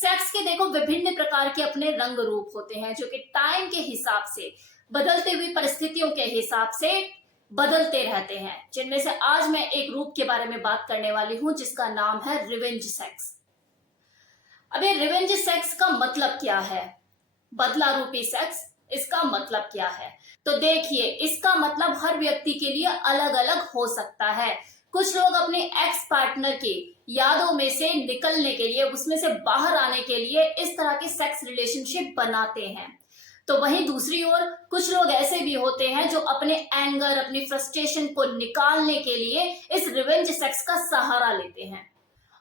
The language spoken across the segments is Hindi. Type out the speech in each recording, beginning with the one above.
सेक्स के देखो विभिन्न प्रकार के अपने रंग रूप होते हैं जो कि टाइम के हिसाब से, बदलते हुई परिस्थितियों के हिसाब से बदलते रहते हैं, जिनमें से आज मैं एक रूप के बारे में बात करने वाली हूं जिसका नाम है रिवेंज सेक्स। अब ये रिवेंज सेक्स का मतलब क्या है? बदला रूपी सेक्स, इसका मतलब क्या है? तो देखिए, इसका मतलब हर व्यक्ति के लिए अलग अलग हो सकता है। कुछ लोग अपने एक्स पार्टनर की यादों में से निकलने के लिए, उसमें से बाहर आने के लिए इस तरह की सेक्स रिलेशनशिप बनाते हैं। तो वहीं दूसरी ओर कुछ लोग ऐसे भी होते हैं जो अपने एंगर, अपनी फ्रस्ट्रेशन को निकालने के लिए इस रिवेंज सेक्स का सहारा लेते हैं।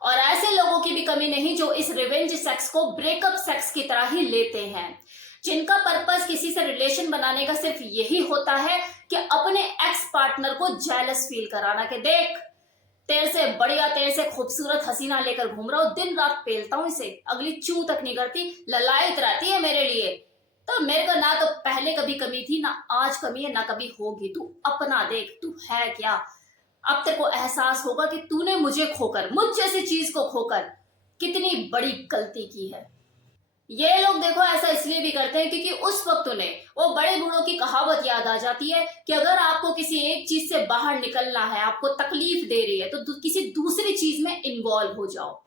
और ऐसे लोगों की भी कमी नहीं जो इस रिवेंज सेक्स को ब्रेकअप सेक्स की तरह ही लेते हैं, जिनका पर्पस किसी से रिलेशन बनाने का सिर्फ यही होता है कि अपने एक्स पार्टनर को जेलस फील कराना कि देख, तेरे से बढ़िया, तेरे से खूबसूरत हसीना लेकर घूम रहा हूं, दिन रात पेलता हूं इसे, अगली चू तक नहीं करती, ललायत रहती है मेरे लिए। तो मेरे को ना तो पहले कभी कमी थी, ना आज कमी है, ना कभी होगी। तू अपना देख, तू है क्या। अब तेरे को एहसास होगा कि तूने मुझे खोकर, मुझ जैसी चीज को खोकर कितनी बड़ी गलती की है। ये लोग देखो ऐसा इसलिए भी करते हैं क्योंकि उस वक्त उन्हें वो बड़े बूढ़ों की कहावत याद आ जाती है कि अगर आपको किसी एक चीज से बाहर निकलना है, आपको तकलीफ दे रही है, तो किसी दूसरी चीज में इन्वॉल्व हो जाओ।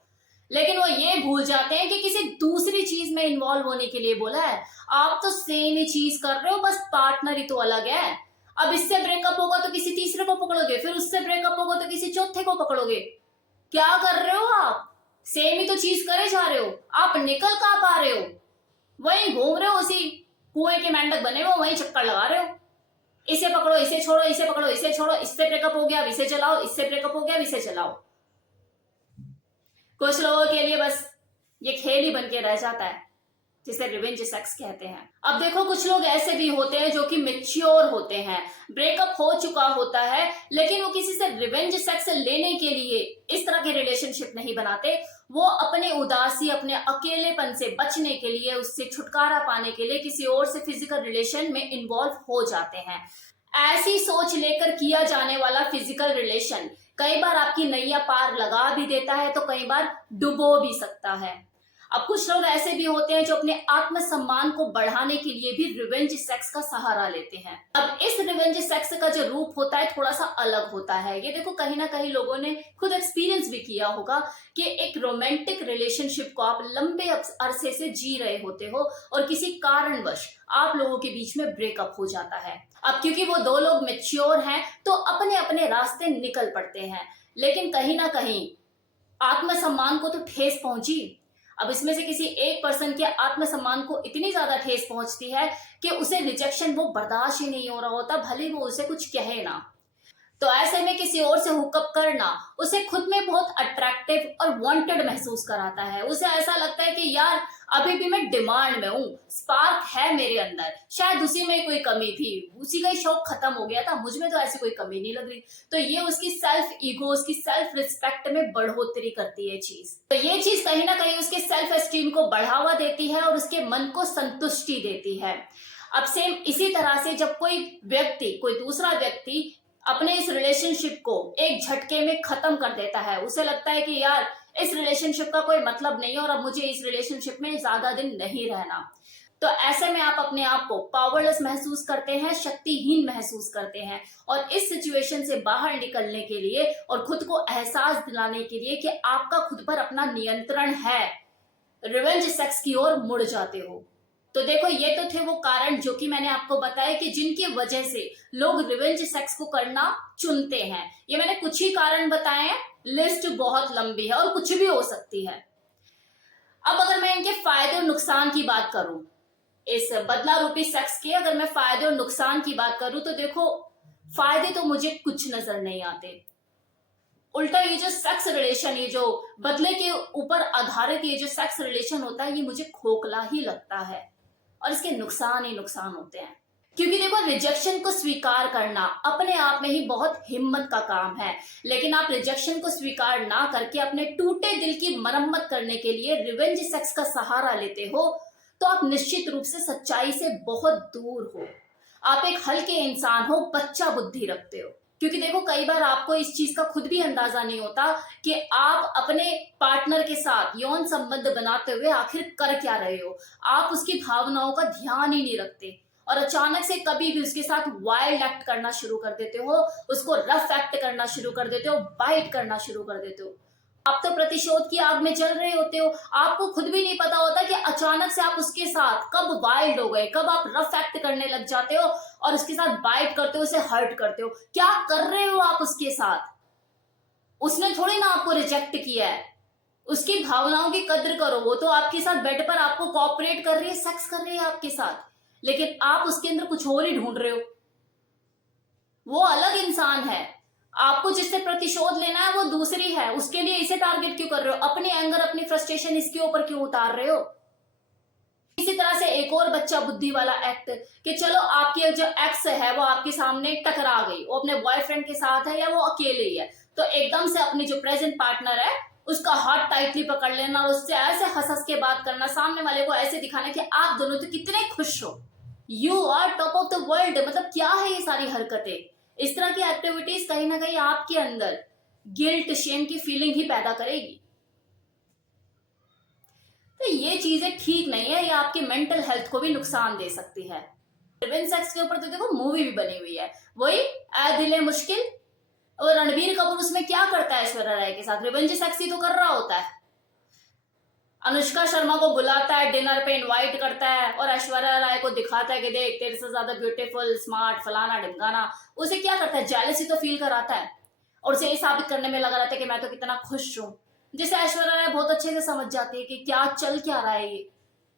लेकिन वो ये भूल जाते हैं कि किसी दूसरी चीज में इन्वॉल्व होने के लिए बोला है। आप तो सेम ही चीज कर रहे हो, बस पार्टनर ही तो अलग है। अब इससे ब्रेकअप होगा तो किसी तीसरे को पकड़ोगे, फिर उससे ब्रेकअप होगा तो किसी चौथे को पकड़ोगे। क्या कर रहे हो आप? सेम ही तो चीज करे जा रहे हो, आप निकल कहां पा रहे हो? वहीं घूम रहे हो, उसी कुएं के मेंढक बने हो, वहीं चक्कर लगा रहे हो। इसे पकड़ो, इसे छोड़ो, इसे पकड़ो, इसे छोड़ो, इससे ब्रेकअप हो गया, अब इसे चलाओ, इससे ब्रेकअप हो गया, अब इसे चलाओ। कुछ लोगों के लिए बस ये खेल ही बन के रह जाता है, जिसे रिवेंज सेक्स कहते हैं। अब देखो, कुछ लोग ऐसे भी होते हैं जो कि मेच्योर होते हैं, ब्रेकअप हो चुका होता है, लेकिन वो किसी से रिवेंज सेक्स लेने के लिए इस तरह के रिलेशनशिप नहीं बनाते। वो अपने उदासी, अपने अकेलेपन से बचने के लिए, उससे छुटकारा पाने के लिए किसी और से फिजिकल रिलेशन में इन्वॉल्व हो जाते हैं। ऐसी सोच लेकर किया जाने वाला फिजिकल रिलेशन कई बार आपकी नैया पार लगा भी देता है, तो कई बार डुबो भी सकता है। अब कुछ लोग ऐसे भी होते हैं जो अपने आत्मसम्मान को बढ़ाने के लिए भी रिवेंज सेक्स का सहारा लेते हैं। अब इस रिवेंज सेक्स का जो रूप होता है थोड़ा सा अलग होता है। ये देखो, कहीं ना कहीं लोगों ने खुद एक्सपीरियंस भी किया होगा कि एक रोमांटिक रिलेशनशिप को आप लंबे अरसे से जी रहे होते हो और किसी कारणवश आप लोगों के बीच में ब्रेकअप हो जाता है। अब क्योंकि वो दो लोग मेच्योर हैं तो अपने अपने रास्ते निकल पड़ते हैं, लेकिन कहीं ना कहीं आत्मसम्मान को तो ठेस पहुंची। अब इसमें से किसी एक पर्सन के आत्मसम्मान को इतनी ज्यादा ठेस पहुंचती है कि उसे रिजेक्शन वो बर्दाश्त ही नहीं हो रहा होता, भले वो उसे कुछ कहे ना। तो ऐसे में किसी और से हुकअप करना उसे खुद में बहुत अट्रैक्टिव और वांटेड महसूस कराता है। उसे ऐसा लगता है कि यार, अभी भी मैं डिमांड में हूँ, स्पार्क है मेरे अंदर, शायद उसी में कोई कमी थी, उसी का ही शौक खत्म हो गया था, मुझ में तो ऐसी कोई कमी नहीं लग रही। तो ये उसकी सेल्फ ईगो, उसकी सेल्फ रिस्पेक्ट में बढ़ोतरी करती है चीज। तो ये चीज कहीं ना कहीं उसके सेल्फ एस्टीम को बढ़ावा देती है और उसके मन को संतुष्टि देती है। अब सेम इसी तरह से जब कोई व्यक्ति, कोई दूसरा व्यक्ति अपने इस रिलेशनशिप को एक झटके में खत्म कर देता है, उसे लगता है कि यार, इस रिलेशनशिप का कोई मतलब नहीं है और अब मुझे इस रिलेशनशिप में ज्यादा दिन नहीं रहना। तो ऐसे में आप अपने आप को पावरलेस महसूस करते हैं, शक्तिहीन महसूस करते हैं, और इस सिचुएशन से बाहर निकलने के लिए और खुद को एहसास दिलाने के लिए कि आपका खुद पर अपना नियंत्रण है, रिवेंज सेक्स की ओर मुड़ जाते हो। तो देखो, ये तो थे वो कारण जो कि मैंने आपको बताया कि जिनकी वजह से लोग रिवेंज सेक्स को करना चुनते हैं। ये मैंने कुछ ही कारण बताए हैं, लिस्ट बहुत लंबी है और कुछ भी हो सकती है। अब अगर मैं इनके फायदे और नुकसान की बात करूं, इस बदला रूपी सेक्स के अगर मैं फायदे और नुकसान की बात करूं, तो देखो, फायदे तो मुझे कुछ नजर नहीं आते। उल्टा ये जो सेक्स रिलेशन, ये जो बदले के ऊपर आधारित ये जो सेक्स रिलेशन होता है, ये मुझे खोखला ही लगता है और इसके नुकसान ही नुकसान होते हैं। क्योंकि देखो, रिजेक्शन को स्वीकार करना अपने आप में ही बहुत हिम्मत का काम है, लेकिन आप रिजेक्शन को स्वीकार ना करके अपने टूटे दिल की मरम्मत करने के लिए रिवेंज सेक्स का सहारा लेते हो, तो आप निश्चित रूप से सच्चाई से बहुत दूर हो। आप एक हल्के इंसान हो, बच्चा बुद्धि रखते हो। क्योंकि देखो कई बार आपको इस चीज का खुद भी अंदाजा नहीं होता कि आप अपने पार्टनर के साथ यौन संबंध बनाते हुए आखिर कर क्या रहे हो। आप उसकी भावनाओं का ध्यान ही नहीं रखते और अचानक से कभी भी उसके साथ वाइल्ड एक्ट करना शुरू कर देते हो, उसको रफ एक्ट करना शुरू कर देते हो, बाइट करना शुरू कर देते हो। आप तो प्रतिशोध की आग में जल रहे होते हो, आपको खुद भी नहीं पता होता कि अचानक से आप उसके साथ कब वाइल्ड हो गए, कब आप रफ एक्ट करने लग जाते हो और उसके साथ बाइट करते हो, उसे हर्ट करते हो। क्या कर रहे हो आप उसके साथ? उसने थोड़ी ना आपको रिजेक्ट किया है। उसकी भावनाओं की कद्र करो। वो तो आपके साथ बेड पर आपको कोऑपरेट कर रही है, सेक्स कर रही है आपके साथ, लेकिन आप उसके अंदर कुछ और ही ढूंढ रहे हो। वो अलग इंसान है। आपको जिससे प्रतिशोध लेना है वो दूसरी है। उसके लिए इसे टारगेट क्यों कर रहे हो? अपने एंगर, अपनी फ्रस्ट्रेशन इसके ऊपर क्यों उतार रहे हो? इसी तरह से एक और बच्चा बुद्धि वाला एक्ट कि चलो आपकी जो एक्स है वो आपके सामने टकरा गई, वो अपने बॉयफ्रेंड के साथ है या वो अकेले ही है, तो एकदम से अपनी जो प्रेजेंट पार्टनर है उसका हाथ टाइटली पकड़ लेना और उससे ऐसे हंस हंस के बात करना, सामने वाले को ऐसे दिखाना कि आप दोनों तो कितने खुश हो, you are top of the world. मतलब क्या है ये सारी हरकतें? इस तरह की एक्टिविटीज कहीं ना कहीं आपके अंदर गिल्ट, शेम की फीलिंग ही पैदा करेगी। तो ये चीजें ठीक नहीं है, ये आपकी मेंटल हेल्थ को भी नुकसान दे सकती है। रिवेंज सेक्स के ऊपर तो देखो मूवी भी बनी हुई है, वही ऐ दिले मुश्किल। और रणबीर कपूर उसमें क्या करता है ऐश्वर्या राय के साथ? रिवेंज सेक्स ही तो कर रहा होता है। अनुष्का शर्मा को बुलाता है, डिनर पे इनवाइट करता है और ऐश्वर्या राय को दिखाता है कि देख तेरे से ज्यादा ब्यूटीफुल, स्मार्ट, फलाना ढिमकाना। उसे क्या करता है? जेलसी तो फील कराता है और उसे ये साबित करने में लगा रहता है कि मैं तो कितना खुश हूं, जिसे ऐश्वर्या राय बहुत अच्छे से समझ जाती है कि क्या चल क्या रहा है ये।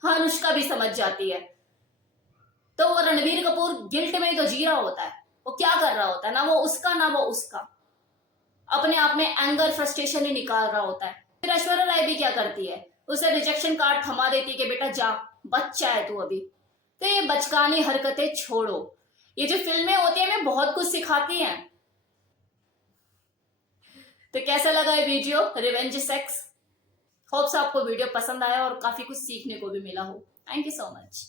हाँ, अनुष्का भी समझ जाती है। तो वो रणबीर कपूर गिल्ट में ही तो जी रहा होता है। वो क्या कर रहा होता है? ना वो उसका ना वो उसका, अपने आप में एंगर, फ्रस्ट्रेशन ही निकाल रहा होता है। फिर ऐश्वर्या राय भी क्या करती है? उसे रिजेक्शन कार्ड थमा देती है कि बेटा जा, बच्चा है तू अभी। तो ये बचकानी हरकतें छोड़ो। ये जो फिल्में होती है हमें बहुत कुछ सिखाती हैं। तो कैसा लगा ये वीडियो रिवेंज सेक्स? होप्स आपको वीडियो पसंद आया और काफी कुछ सीखने को भी मिला हो। Thank you so much.